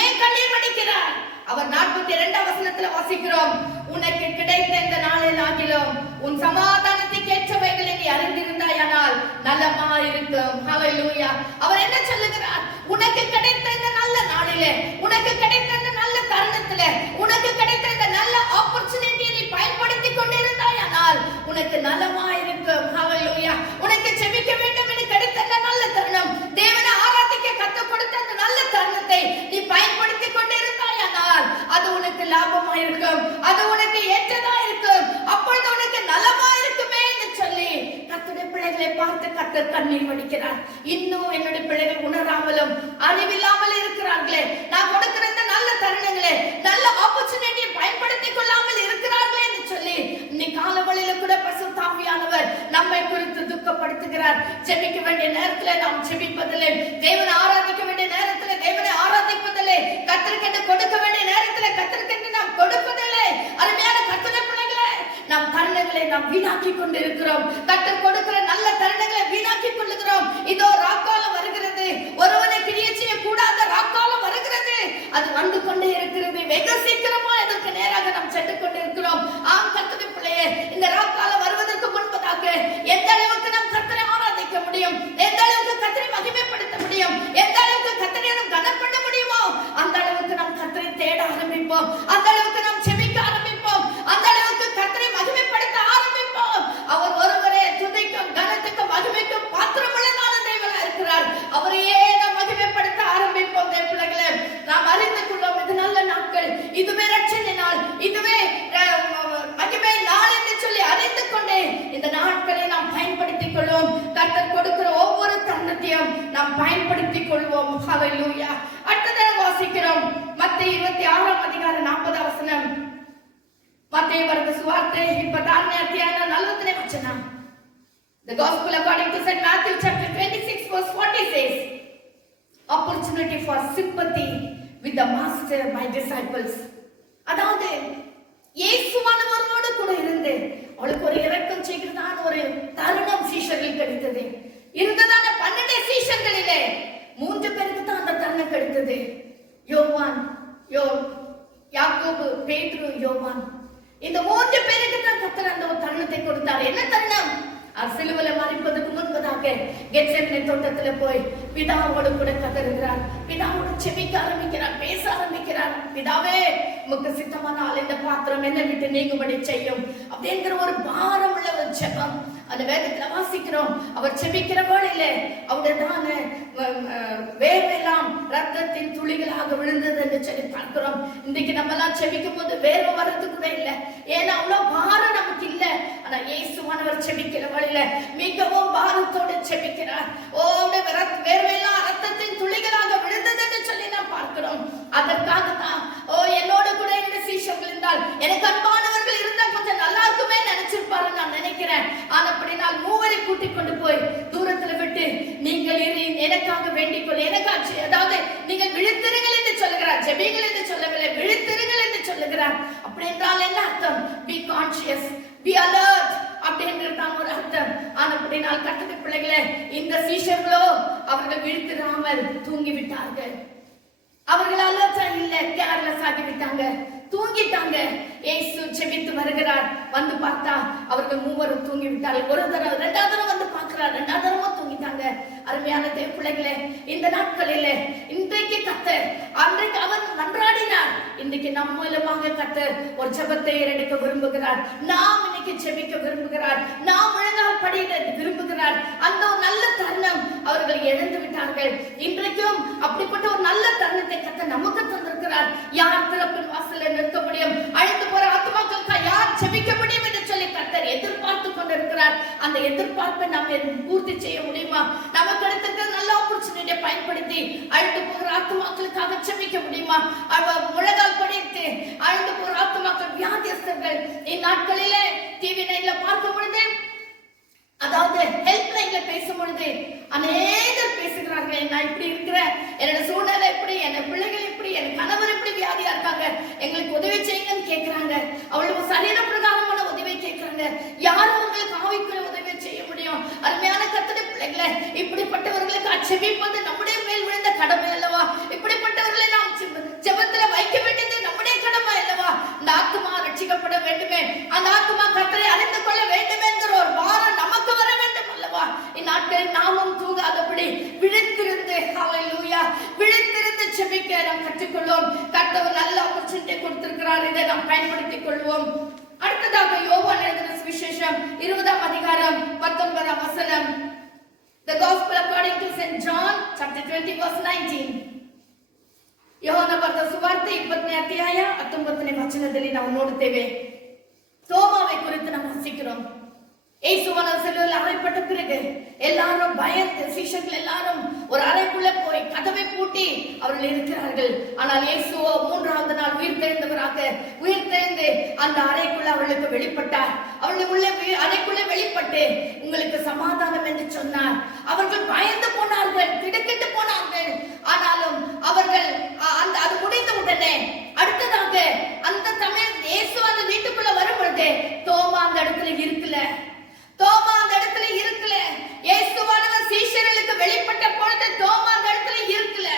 ஏன் கண்ணீர் வடிக்கிறார்? அவர் 42ஆம் வசனத்துல வாசிக்கிறோம், உனக்கு கிடைத்த இந்த நாளில் ஆகிலும் உன் சமாதானத்துக்கு ஏற்றவைகளை நீ அறிந்திருந்தாயானால் நலமாயிருக்கும். ஹல்லேலூயா. அவர் என்ன சொல்லுகிறார்? உனக்கு கிடைத்த இந்த நல்ல நாளிலே, உனக்கு கிடைத்த இந்த நல்ல தருணத்திலே, உனக்கு கிடைத்த இந்த நல்ல ஆப்பர்ச்சுனிட்டியை நீ பயன்படுத்திக் கொண்டிருந்தாயானால் உனக்கு நலமாயிருக்கும். ஹல்லேலூயா. உனக்கு செபிக்க வேண்டும் என்று கிடைத்த இந்த நல்ல தருணம், தேவனை ஆராதிக்க கற்றுக் கொடுத்த அந்த நல்ல தருணத்தை நீ பயன்படுத்திக் கொண்டிருந்தாயானால் அது உனக்கு லாபமா இருக்கும், அது உனக்கு ஏற்றதா இருக்கும், அப்பொழுது உனக்கு நலமா இருக்குமே என்று சொல்லி கர்த்தருடைய பிள்ளைகளை பார்த்து கர்த்தர் கண்ணீர் வடிக்கிறார். இன்னும் என்னுடைய பிள்ளைகள் உணராமலும் அறிவில்லாமல் இருக்கிறார்களே, நான் கொடுக்கிற இந்த நல்ல தருணங்களே, நல்ல ஆப்பர்ச்சுனிட்டியை பயன்படுத்திக் கொள்ளாமல் இருக்கிறார்களே என்று சொல்லி இன்னைக்கு காலவழியில கூட பரிசுத்த ஆவியானவர் நம்மை குறித்து துக்கப்படுத்துகிறார். ஜெபிக்க வேண்டிய நேரத்தில் நாம் ஜெபிப்பதில்லை, தேவனை ஆராதிக்க வேண்டிய நேரத்தில் தேவனை ஆராதிப்பதில்லை, கர்த்தருக்கு கொடுக்க வேண்டிய நேரத்தில் கர்த்தருக்கு நாம் கொடுப்பதில்லை. அருமையான கர்த்தருடைய பிள்ளைகளே, நாம் தருணங்களை நாம் வீணாக்கி கொண்டு இருக்கிறோம். கர்த்தர் கொடுக்கிற நல்ல தருணங்களை வீணாக்கி கொள்ளுகிறோம். இதோ ராக்காலம் வருகிறது, ஒருவனை கிரியை செய்ய கூடாத ராக்காலம் வருகிறது, அது வந்து கொண்டே இருக்கிறது. வெகு சீக்கிரமா இதற்கு நேராக நாம் சென்று கொண்டு இருக்கிறோம். ஆம் கர்த்தருடைய பிள்ளையே, இந்த ராக்காலம் வருவதற்கு முன்பதாக எந்த அளவுக்கு நாம் கர்த்தரை ஆராதிக்க முடியும், எந்த அளவுக்கு கர்த்தரை மகிமைப்படுத்த முடியும், எந்த அளவுக்கு கர்த்தரை நாம் கனப்பட முடியுமோ அந்த அளவுக்கு நாம் கர்த்தரை தேட ஆரம்பிப்போம், அந்த அளவுக்கு நாம் செபிக்க ஆரம்பிப்போம், அந்த அளவுக்கு கர்த்தரை மகிமைப்படுத்த ஆரம்பிப்போம். அவர் ஒருவரே துதிக்கும் கனத்துக்கும் மகிமைக்கும் பாத்திரமுள்ளதான தேவனா இருக்கிறார். அவரையே நாம் மகிமைப்படுத்த ஆரம்பிப்போம். பிள்ளைகளே, நாம் அறிந்து கொள்வோம், இது நல்ல நாட்கள், இதுவே ரட்சணை நாள், இதுவே மகிமை நாள் என்று சொல்லி அறிந்து கொண்டே இந்த நாட்களை நாம் பயன்படுத்திக் கொள்வோம். கர்த்தர் கொடுக்கிற ஒவ்வொரு தருணத்தையும் நாம் பயன்படுத்திக் கொள்வோம். ஹல்லேலூயா. அடுத்ததாக வாசிக்கிறோம் மத்தேயு 26ஆம் அதிகாரம் 40ஆம் வசனம். மத்தேயு ಬರೆದ ಸುವಾರ್ತೆ 26ನೇ ಅಧ್ಯಾಯ 40ನೇ ವಚನ. The gospel according to St. Matthew chapter 26 verse 40 says, opportunity for sympathy with the master by disciples. அதாவது இயேசுவானவரோடு கூட இருந்து அவளுக்கு ஒரு இரக்கம் செய்கிறதான ஒரு தருணம் சீஷர்கள் கிடைத்தது. இருந்ததான 12 சீஷர்களிலே 3 பேருக்கு தான் அந்த தருணம் கிடைத்தது. யோவான், யாக்கோபு, பேதுரு, யோவான், இந்த 3 பேருக்கு தான் கர்த்தர் அந்த ஒரு தருணத்தை கொடுத்தார். என்ன தருணம்? சிலுவையில மரிப்பதற்கு முன்பதாக கெத்செமனே தோட்டத்துல போய் பிதாவோடு கூட கதறுகிறார், பிதாவோடு செபிக்க ஆரம்பிக்கிறார், பேச ஆரம்பிக்கிறார். பிதாவே, உமக்கு சித்தமானால் இந்த பாத்திரம் என்னை விட்டு நீங்கும்படி செய்யும் அப்படிங்கிற ஒரு பாரம் உள்ள ஒரு ஜெபம் அந்த வேதத்துல வாசிக்கிறோம். அவர் செபிக்கிற வேளையிலே அவருடையதான வேர்வெல்லாம் ரத்தத்தின் துளிகளாக விழுந்தது என்று சொல்லி பார்க்கிறோம். இன்னைக்கு நம்ம எல்லாம் செபிக்கும் போது வேர்வை வர்றது கூட இல்லை, ஏன்னா அவ்வளவு பாரம் நமக்கு இல்லை. ஆனா இயேசுவானவர் செபிக்கிற வேளையில மிகவும் பாரத்தோடு செபிக்கிறார். வேர்வெல்லாம் ரத்தத்தின் துளிகளாக விழுந்தது என்று சொல்லி நாம் பார்க்கிறோம். அதற்காக தான் என்னோட கூட இந்த சீஷர்கள் இருந்தால், எனக்கு அன்பானவர்கள் இருந்தா கொஞ்சம் நல்லா இருக்குமே நினைச்சிருப்பாரு நான் நினைக்கிறேன். ஆனப்படினால் 3 கூட்டிக் கொண்டு போய் தூரத்துல விட்டு நீங்கள் எனக்காக வேண்டிக் கொள்ள, எனக்காச்சு, அதாவது நீங்கள் விழித்திருங்கள் என்று சொல்லுகிறார், ஜெபிங்கள் என்று சொல்லவில்லை, விழித்திருங்கள் என்று சொல்லுகிறார். அப்படி என்றால் என்ன அர்த்தம்? பி கான்ஷியஸ், பி அலர்ட் அப்படின்றதான் ஒரு அர்த்தம். ஆனப்படினால் கர்த்தருடைய பிள்ளைகளே, இந்த சீஷர்களோ அவர்கள் விழித்திராமல் தூங்கி விட்டார்கள். அவர்கள் அலர்ட்டா இல்ல, கேர்லெஸ் ஆகிவிட்டாங்க, தூங்கிட்டாங்க. இயேசு செபித்து வருகிறார். வந்து பார்த்தா அவர்கள் மூவரும் தூங்கி விட்டார்கள். ஒரு தடவை, இரண்டாவது தடவை வந்து பார்க்கிறார், இரண்டாவது தடவை தூங்கிட்டாங்க. அருமையான தேவ பிள்ளைகளே, இந்த நாட்களிலே இன்றைக்கு கர்த்தர், அன்றைக்கு அவர் மன்றாடினார், இன்றைக்கு நம் மூலமாக கர்த்தர் ஒரு ஜெபத்தை எடுக்க விரும்புகிறார். நாம் இன்னைக்கு ஜெபிக்க விரும்புகிறார், நாம் முழங்கால் படியிட விரும்புகிறார். அந்த ஒரு நல்ல தருணம் அவர்கள் இழந்து விட்டார்கள். இன்றைக்கும் அப்படிப்பட்ட ஒரு நல்ல தருணத்தை கர்த்தர் நமக்கு தந்திருக்கிறார். யார் திறப்பின் வாசலில் நிற்க முடியும்? அழைத்து போற ஆத்மாக்களுக்கு யார் ஜெபிக்க முடியும் என்று சொல்லி கர்த்தர் எதிர்பார்த்து கொண்டிருக்கிறார். அந்த எதிர்பார்ப்பை நம்ம பூர்த்தி செய்ய முடியுமா? நமக்கு கிடைத்த நல்ல ஆப்பர்ச்சுனிட்டியை பயன்படுத்தி அழைத்து போகிற ஆத்மாக்களுக்காக ஜெபிக்க முடியுமா? முழங்கால் படித்து அழைத்து போகிற ஆத்மாக்கள், வியாதியஸ்தர்கள் இந்நாட்களிலே டிவி நைன்ல பார்க்கும் பொழுது, அதாவது ஹெல்ப் லைன்ல பேசும் பொழுது அநேகர் பேசுகிறார்கள், நான் இப்படி இருக்கிறேன், என்னோட சூழ்நிலை எப்படி, என் பிள்ளைகள் எப்படி, என் கணவர் எப்படி வியாதியா இருக்காங்க, எங்களுக்கு உதவி செய்யுங்கன்னு கேட்கிறாங்க. அவளுக்கு சரீர பிரகாரமான உதவி கேட்கிறாங்க. யாரும் உங்களுக்கு ஆவிக்குரிய உதவி செய்ய முடியும்? அருமையான கர்த்தருடைய பிள்ளைகளே, இப்படிப்பட்டவர்களுக்கு அச்செபிப்பது நம்முடைய மேல் விழுந்த கடமை அல்லவா? இப்படிப்பட்டவர்களை நாம் ஜெபத்துல வைக்க வேண்டியது நம்முடைய கடமை அல்லவா? இந்த ஆத்மா ரட்சிக்கப்பட வேண்டுமே, அந்த ஆத்மா கர்த்தரை அறிந்து கொள்ள வேண்டுமே என்கிற ஒரு வாரம் நமக்கு வர வேண்டும் அல்லவா? இந்நாட்களில் நாமும் தூங்காதபடி விழித்திருந்து, ஹல்லேலூயா, விழித்திருந்து ஜெபிக்க நாம் கற்றுக்கொள்வோம். கர்த்தர் நல்ல ஆப்பர்ச்சுனிட்டி கொடுத்திருக்கிறார், இதை நாம் பயன்படுத்திக் கொள்வோம். அடுத்ததாக யோவான் எழுதின சுவிசேஷம் 20ஆம் அதிகாரம் 19ஆம் வசனம். The Gospel according to St. John chapter 20 verse 19. ಯೋಹಾನ ಬರೆದ ಸುವಾರ್ತೆ 20ನೇ ಅಧ್ಯಾಯ 19ನೇ ವಚನದಲ್ಲಿ ನಾವು ನೋಡುತ್ತೇವೆ. தோமாவை குறித்து நாம் வாசிக்கிறோம். இயேசுவான சிலுவையில் அறையப்பட்ட பிறகு எல்லாரும் பயந்து, சீஷர்கள் எல்லாரும் ஒரு அறைக்குள்ள போய் கதவை பூட்டி அவர்கள் இருக்கிறார்கள். ஆனால் இயேசுவோ 3ஆவது நாள் உயிர் தெழுந்து அந்த அறைக்குள்ள அவர்களுக்கு வெளிப்பட்டார். அவர்கள் உள்ள அறைக்குள்ள வெளிப்பட்டு உங்களுக்கு சமாதானம் என்று சொன்னார். அவர்கள் பயந்து போனார்கள், திடுக்கிட்டு போனார்கள். ஆனாலும் அவர்கள் அது முடிந்த உடனே அடுத்ததாக அந்த சமயம் இயேசு அந்த வீட்டுக்குள்ள வரும் பொழுது தோமா அந்த இடத்துல இருக்கல. இயேசுவானவர் சீஷர்களுக்கு வெளிப்பட்ட பொழுது தோமா அந்த இடத்துல இருக்கல.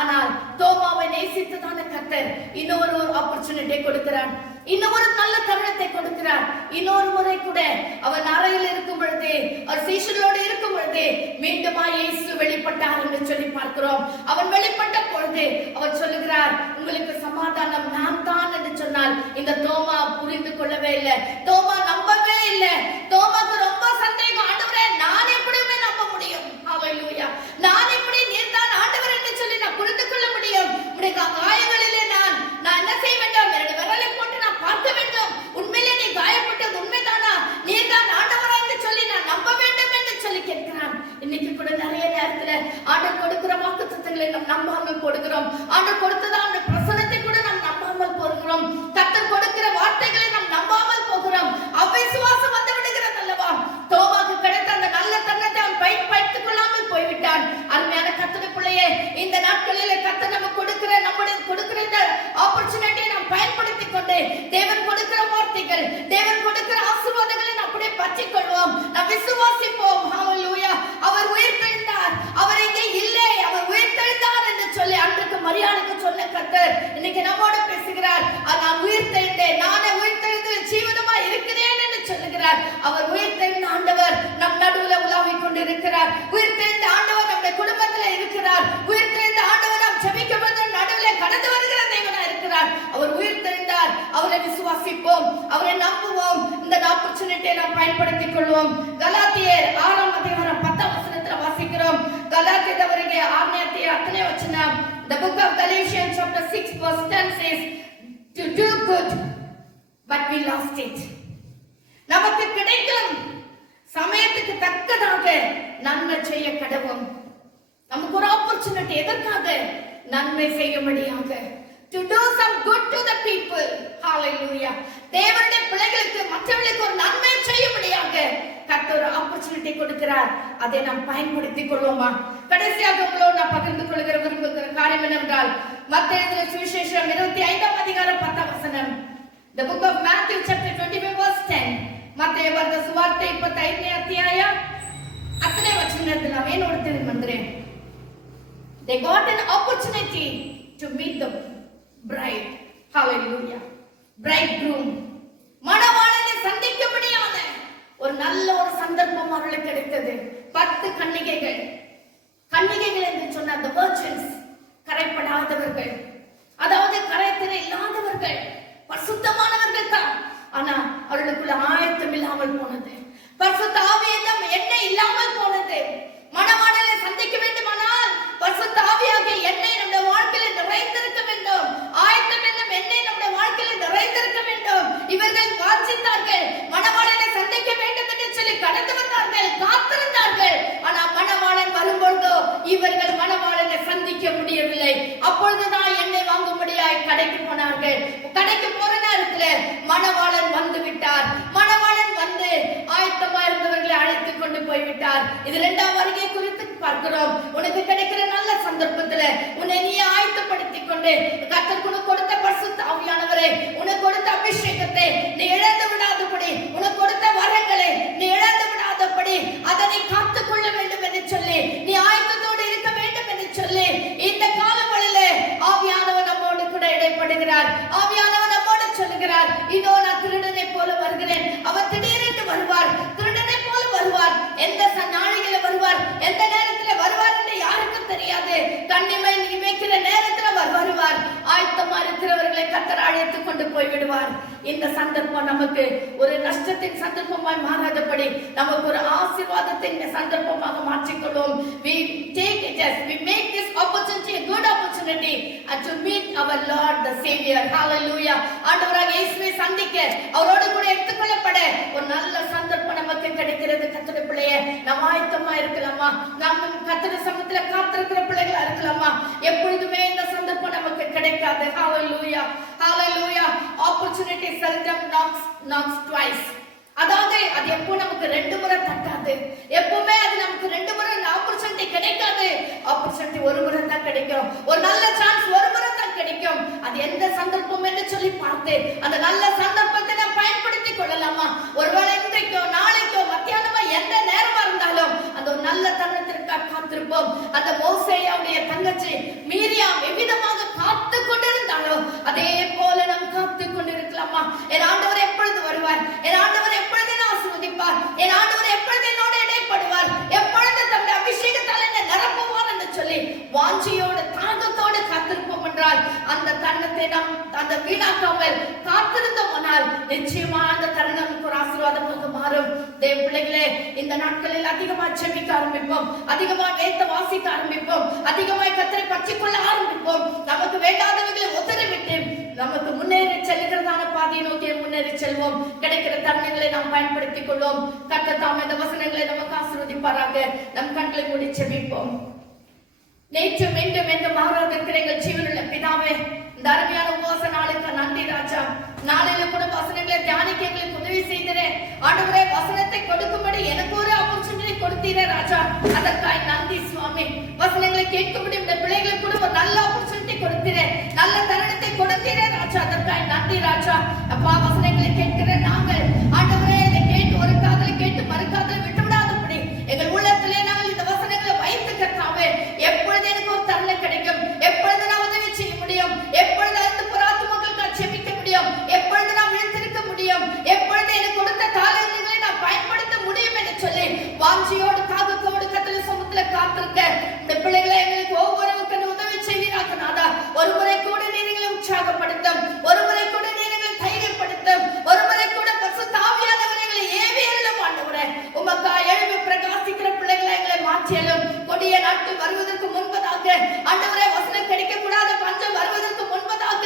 ஆனால் தோமாவை நேசித்ததான கர்த்தர் இன்னொரு ஆப்பர்ச்சுனிட்டி கொடுக்கிறார், இன்னொரு நல்ல தருணத்தை கொடுக்கிறார். இன்னொரு முறை கூட அவன் அறையில் இருக்கும் பொழுது, அவர் சீஷர்களோடு இருக்கும் பொழுது மீண்டுமா இயேசு வெளிப்பட்டார் என்று சொல்லி பார்க்கிறோம். அவன் வெளிப்பட்ட பொழுது அவர் சொல்லுகிறார், உங்களுக்கு சமாதானம் நான் தான் என்று சொன்னால் இந்த தோமா புரிந்து கொள்ளவே இல்லை, தோமா நம்பவே இல்லை. தோமாக்கு ரொம்ப சந்தேகம், ஆண்டவரே நான் எப்படியுமே நம்ப முடியும், ஹல்லேலூயா, நான் எப்படி நீர் தான் ஆண்டவர் என்று சொல்லி நான் புரிந்து கொள்ள முடியும். உடைய காயங்களிலே நான் என்ன செய்ய வேண்டும்? என்னுடைய விரலை போட்டு நான் பார்க்க வேண்டும், உண்மையிலே நீ காயப்பட்டது உண்மைதானா, நீர் தான் ஆண்டவரா என்று சொல்லி நான் நம்ப வேண்டும் என்று சொல்லி கேட்கிறான். இன்னைக்கு கூட நிறைய நேரத்துல ஆண்டவர் கொடுக்கிற வாக்குத்தத்தங்களை நாம் நம்பாமல் போடுகிறோம். ஆண்டவர் கொடுத்ததான பிரசனத்தை கூட நாம் நம்பாமல் போகிறோம். கர்த்தர் கொடுக்கிற வார்த்தைகளை நாம் நம்பாமல் போகிறோம். அவிசுவாசம் வந்து விடுகிறது அல்லவா? தோமாக்கு கிடைத்த அந்த நல்ல தருணத்தை அவன் பயன்படுத்திக் கொள்ளாமல் போய்விட்டான். அருமையான கர்த்தருடைய பிள்ளையே, இந்த நாட்களிலே கர்த்தர் நமக்கு கொடுக்கிற இந்த ஆப்பர்ச்சுனிட்டியை நாம் பயன்படுத்திக் கொண்டு தேவன் கொடுக்கிற வார்த்தைகள், தேவன் கொடுக்கிற ஆசீர்வாதங்களை நாம் அப்படியே பற்றிக் கொள்வோம். நாம் விசுவாசிப்போம். ஹல்லேலூயா. அவர் உயிர்த்தெழுந்தார், அவர் இங்கே இல்லை, அவர் உயிர்த்தெழுந்தார் என்று சொல்லி அன்றைக்கு மரியாதைக்கு சொன்ன கர்த்தர் இன்னைக்கு நம்மோடு பேசுகிறார். நான் உயிர்த்தெழுந்தேன், நானே உயிர்த்தெழுந்து ஜீவனமாய் இருக்கிறேன் என்று சொல்லுகிறார். அவர் உயிர்த்தெழுந்த ஆண்டவர் நம் நடுவில் உலாவிக் கொண்டிருக்கிறார். உயிர்த்தெழுந்த ஆண்டவர் நம்முடைய குடும்பத்தில் இருக்கிறார். உயிர்த்தெழுந்த ஆண்டவர் நாம் ஜெபிக்கும்போது நடுவில் கடந்து வருகிற தேவனா இருக்கிறார். அவர் உயிர்த்தெழுந்தார். அவரை விசுவாசிப்போம், அவரை நம்புவோம். இந்த ஆப்பர்ச்சுனிட்டியை நாம் பயன்படுத்திக் கொள்வோம். கலாத்தியர் 6ஆம் அதிகாரம் 10ஆம் வசனத்தில் வாசிக்கிறோம். கலாத்தியரவರಿಗೆ 6ನೇ ಅಧ್ಯಾಯ 10ನೇ ವಚನ. The book of Galatians chapter 6 verse 10 says to do good but we lost it. நமக்கு கிடைக்கும் சமயத்துக்கு தக்கதாக நன்மை செய்ய கடவும். நமக்கு ஒரு ஆப்பர்ச்சுனிட்டி, எதற்காக? நன்மை செய்யும்படியாக, to do some good to the people. Hallelujah. தேவனுடைய பிள்ளைகளுக்கு, மற்றவர்களுக்கு ஒரு நன்மை செய்யும்படியாக கர்த்தர் ஒரு ஆப்பர்ச்சுனிட்டி கொடுக்கிறார். அதை நாம் பயன்படுத்திக் கொள்வோமா? கடைசியாக உங்களோடு நான் பகிர்ந்து கொள்கிற விரும்புகிற காரியம் என்னவென்றால், மத்தேயு எழுதின சுவிசேஷம் 25ஆம் அதிகாரம் 10ஆம் வசனம். The book of Matthew chapter 25 verse 10. ಮತ್ತೇಯು ಬರೆದ ಸುವಾರ್ತೆ 25ನೇ ಅಧ್ಯಾಯ 10ನೇ ವಚನದಲ್ಲಿ ನಾವೇನು ನೋಡ್ತೇವೆ ಅಂದ್ರೆ, They got an opportunity to meet the bride. Hallelujah. Bridegroom. மணவாளனை சந்திக்க முடியாத ஒரு நல்ல ஒரு சந்தர்ப்பம் அவர்களுக்கு கிடைத்தது. 10 கன்னிகைகள். கன்னிகைகள் என்று சொன்ன the virgins, கரைப்படாதவர்கள், அதாவது கரைத்திரை இல்லாதவர்கள், பரிசுத்தமானவர்கள் தான். ஆனா அவர்களுக்குள்ள ஆயத்தம் இல்லாமல் போனது. பரிசுத்த ஆவியிடம் எண்ணெய் இல்லாமல் போனது. மணவாளனை சந்திக்க வேண்டுமானால் பரிசுத்த ஆவியாகிய எண்ணெய் நம்முடைய வாழ்க்கையில் நிறைந்திருக்க வேண்டும். ஆயத்தம் என்னும் எண்ணெய் நம்முடைய வாழ்க்கையில் நிறைந்திருக்க வேண்டும். இவர்கள் வாஞ்சித்தார்கள், மணவாளனை சந்திக்க வேண்டும் என்று சொல்லி கடந்து வந்தார்கள், காத்திருந்தார்கள். ஆனா மணவாளன் வரும்பொழுதோ இவர்கள் மணவாளனை சந்திக்க முடியவில்லை. அப்பொழுதுதான் எண்ணெய் வாங்கும்படியாய் கடைக்கு போனார்கள். கடைக்கு போற நேரத்துல மணவாளன் வந்து விட்டார். மணவாளன் வந்து ஆயத்தமா இருந்தவர்களை அழைத்துக் கொண்டு போய்விட்டார். இது 2ஆம் வருகை குறித்து பார்க்கிறோம். உனக்கு கிடைக்கிற நல்ல சந்தர்ப்பத்துல உன்னை நீ ஆயத்தப்படுத்திக் கொண்டு கர்த்தர் உனக்கு கொடுத்த பரிசுத்த ஆவியானவரை, உனக்கு கொடுத்த அபிஷேகத்தை நீ இழந்து விடாதபடி, உனக்கு கொடுத்த வரங்களை நீ இழந்து விடாதபடி அதனை காத்துக் கொள்ள வேண்டும் என்று சொல்லி, நீ ஆயத்தத்தோடு இருக்க வேண்டும் என்று சொல்லி, இந்த காலங்களிலே ஆவியானவர் நம்மோடு கூட இடைப்படுகிறார். ஆவியானவர் நம்மோடு சொல்லுகிறார், இதோ நான் திருடனை போல வருகிறேன். அவர் திடீரென்று வருவார், திருடனை போல வருவார். எந்த நாளிகையில வருவார், எந்த நேரத்துல வருவார் என்று யாருக்கும் தெரியாது. கண்ணிமை நிமைக்கிற நேரத்துல அவர் வருவார். ஆயத்தமா இருக்கிறவர்களை கர்த்தர் அழைத்துக் கொண்டு போய் விடுவார். இந்த சந்தர்ப்பம் நமக்கு ஒரு நஷ்டத்தின் சந்தர்ப்பமாய் மாறாதபடி நமக்கு ஒரு ஆசீர்வாதத்தின் சந்தர்ப்பமாக மாற்றிக்கொள்வோம். We take it as we make this opportunity a good opportunity and to meet our Lord the Savior. Hallelujah. ஆண்டவராக இயேசுவை சந்திக்க, அவரோடு கூட எடுத்துக்கொள்ளப்பட ஒரு நல்ல சந்தர்ப்பம் நமக்கு கிடைக்கிறது. கர்த்தருடைய பிள்ளையே, நாம் ஆயத்தமா இருக்கலாமா? நாம் கர்த்தருடைய சமூகத்துல காத்திருக்கிற பிள்ளைகளா இருக்கலாமா? எப்பொழுதுமே இந்த சந்தர்ப்பம் நமக்கு கிடைக்காது. Hallelujah. Hallelujah. Opportunity seldom knocks twice. அதாவது அது எப்போ நமக்கு 2 முறை தட்டாது. எப்பவுமே அது நமக்கு 2 முறை ஆப்பர்ச்சுனிட்டி கிடைக்காது. ஆப்பர்ச்சுனிட்டி ஒரு முறை தான் கிடைக்கும். ஒரு நல்ல சான்ஸ் ஒரு முறை தான் கிடைக்கும். அது எந்த சந்தர்ப்பம் என்று சொல்லி பார்த்து அந்த நல்ல சந்தர்ப்பத்தை நாம் பயன்படுத்திக் கொள்ளலாமா? ஒருவேளை இன்றைக்கோ நாளைக்கோ மத்தியானமா எந்த நேரமா இருந்தாலும் அந்த ஒரு நல்ல தருணத்திற்காக காத்திருப்போம். அந்த மோசேயாவுடைய தங்கச்சி மீரியாம் எவ்விதமாக காத்து கொண்டிருந்தாலோ அதே போல நாம் காத்து கொண்டிருக்கலாமா? என் ஆண்டவர் எப்பொழுது வருவார்? என் ஆண்டவர் எப்பொழுது என்ன ஆசீர்வதிப்பார்? என் ஆண்டவர் எப்பொழுது என்னோடு இடைப்படுவார்? எப்பொழுது தம்முடைய அபிஷேகத்தால் என்னை நிரப்புவார் என்று சொல்லி வாஞ்சியோடு தாகத்தோடு காத்திருப்போம் என்றால் அந்த தருணத்தை நாம் அந்த வீணாக்காமல் காத்திருந்தோமானால் நிச்சயமா அந்த தருணம் ஒரு ஆசீர்வாதமாக மாறும். தேவ பிள்ளைகளே, இந்த நாட்களில் அதிகமாக ஜெபிக்க ஆரம்பிப்போம், அதிகமாக வேத வாசிக்க ஆரம்பிப்போம், அதிகமாக கர்த்தரை பற்றிக்கொள்ள ஆரம்பிப்போம். நமக்கு வேண்டாதவர்களை உதறிவிட்டு நமக்கு முன்னேறி செல்கிறதான பாதையை நோக்கி முன்னேறி செல்வோம். கிடைக்கிற தருணங்களை நாம் பயன்படுத்திக் கொள்வோம். கர்த்தர் தாம் இந்த வசனங்களை நமக்கு ஆசீர்வதிப்பாராக. நம் கண்களை மூடி ஜெபிப்போம். நேற்றும் இன்றும் என்று மாறாதிருக்கிற எங்கள் ஜீவனுள்ள பிதாவே, இந்த அருமையான உபவாச நாளுக்கு நன்றி ராஜா. நாளில கூட வசனங்களை தியானிக்க எங்களுக்கு உதவி செய்கிறேன் ஆண்டவரே. வசனத்தை கொடுக்கும்படி எனக்கு ஒரு ஆப்பர்ச்சுனிட்டி கொடுத்தீரே ராஜா, அதற்காக நன்றி சுவாமி. வசனங்களை கேட்கும்படி இந்த பிள்ளைகளுக்கு கூட ஒரு நல்ல ஆப்பர்ச்சுனிட்டி கொடுத்தீரே, நல்ல தருணத்தை கொடுத்தீரே ராஜா, அதற்காக நன்றி ராஜா. அப்பா, வசனங்களை கேட்கிற நாங்கள் ஆண்டவரே இதை கேட்டு ஒரு காதலை கேட்டு மறுக்காதலை விட்டுவிடாதபடி எங்கள் உள்ளத்திலே நாங்கள் இந்த வசனங்களை வைத்து கர்த்தாவே, எப்பொழுது எனக்கு ஒரு தருணம் கிடைக்கும், எப்பொழுது நான் உதவி செய்ய முடியும், எப்பொழுது அந்த புறாத்து மக்களுக்கு ஜெபிக்க முடியும், எப்பொழுது நான் விழுந்திருக்க முடியும், எப்பொழுது எனக்கு கொடுத்த காலங்களை நான் பயன்படுத்த முடியும் என்று சொல்லி வாஞ்சியோடு தாகத்தோடு கர்த்தருடைய சமூகத்துல காத்திருக்க இந்த பிள்ளைகளை எங்களுக்கு ஒவ்வொருவருக்கும் உதவி செய்வீராக நாதா. ஒரு முறை கூட நீங்களை உற்சாகப்படுத்தும், ஒரு முறை கூட நீங்களை தைரியப்படுத்தும், ஒரு முறை கூட பரிசுத்த ஆவியானவர்களை ஏவி அருளும் ஆண்டவரே. உமக்கா எழுப்பி பிரகாசிக்கிற பிள்ளைகளை எங்களை மாற்றியலும். கொடிய நாட்கள் வருவதற்கு முன்பதாக ஆண்டவரே, வசனம் கிடைக்க கூடாத பஞ்சம் வருவதற்கு முன்பதாக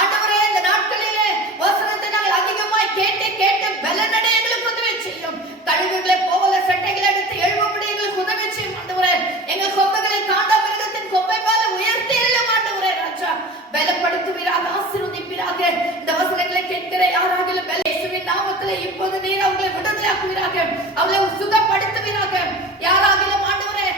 ஆண்டவரே, இந்த நாட்களிலே வசனத்தை நாங்கள் அதிகமாய் கேட்டு கேட்டு பலனடை எங்களுக்கு உதவி செய்யும். கழுகுகளை போல சட்டைகளை எடுத்து எழுபடி எங்களுக்கு உதவி செய்யும் ஆண்டவரே. எங்கள் கொம்புகளை காண்டா மிருகத்தின் கொம்பை போல உயர்த்தி எழும் ஆண்டவரே ராஜா. பலப்படுத்துவீராக, ஆசீர்வதிப்பீராக. இந்த வசனங்களை கேட்கிற யாராகிலும் இயேசுவின் நாமத்திலே இப்போது நீர் அவங்களை விடுதலையாக்குவீராக, அவளை சுகப்படுத்துவீராக. யாராகிலும் ஆண்டவரே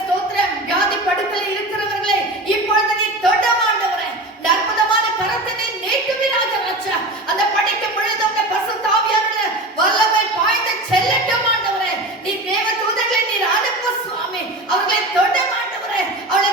ஸ்தோத்திரம், வியாதி படுக்கையில் இருக்கிறவர்களை இப்பொழுது நீ தொடும் ஆண்டவரே. அற்புதமான கரத்தை நீ நீட்டுவீராக ராஜா. அந்த படைக்கும் பொழுது உங்க பரிசுத்த ஆவியானவருடைய வல்லமை பாய்ந்து செல்லட்டும் ஆண்டவரே. நீ தேவ தூதர்களை நீர் அனுப்பு சுவாமி, அவர்களை தொடும் ஆண்டவரே. அவளை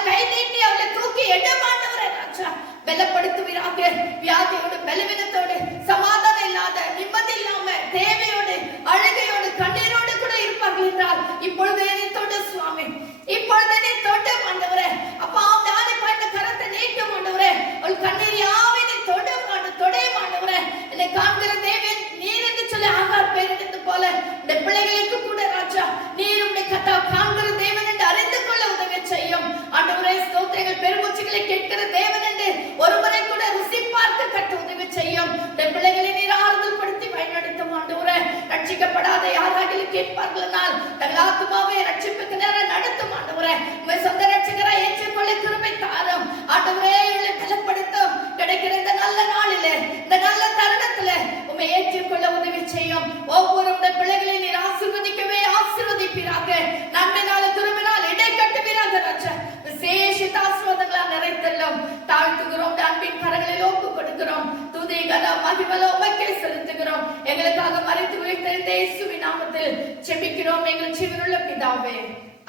கேட்பார்களால் தங்கள் ஆத்துமாவை ரட்சிப்புக்கு நேரம் நடத்தும் ஆண்டவரே. உம்மை சொந்த ரட்சகராய் ஏற்றுக்கொள்ள கிருபை தாரும் ஆண்டவரே. இவளை பலப்படுத்தும். கிடைக்கிற இந்த நல்ல நாளிலே, இந்த நல்ல தருணத்திலே உம்மை ஏற்றுக்கொள்ள உதவி செய்யும். ஒவ்வொரு பிள்ளைகளை நீர் ஆசீர்வதிக்கவே ஆசீர்வதிப்பீராக. நன்மையினால் கிருபையினால் இடை கட்டுவீராக ராஜா. விசேஷித்த ஆசீர்வாதங்களால் நிறைத்தல்லும் தாழ்த்துகிறோம். அன்பின் கரங்களில் ஒப்பு கொடுக்கிறோம். துதி கனம் மகிமை உமக்கே செலுத்துகிறோம். எங்களுக்காக மரித்து உயிர்த்தெழுந்த இயேசுவின் நாமத்தில் ஜெபிக்கிறோம் எங்கள் ஜீவனுள்ள பிதாவே.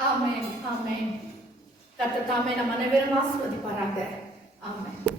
ஆமென், ஆமென். கர்த்தர் தாமே நம் அனைவரும் ஆசீர்வதிப்பாராக. ஆமென்.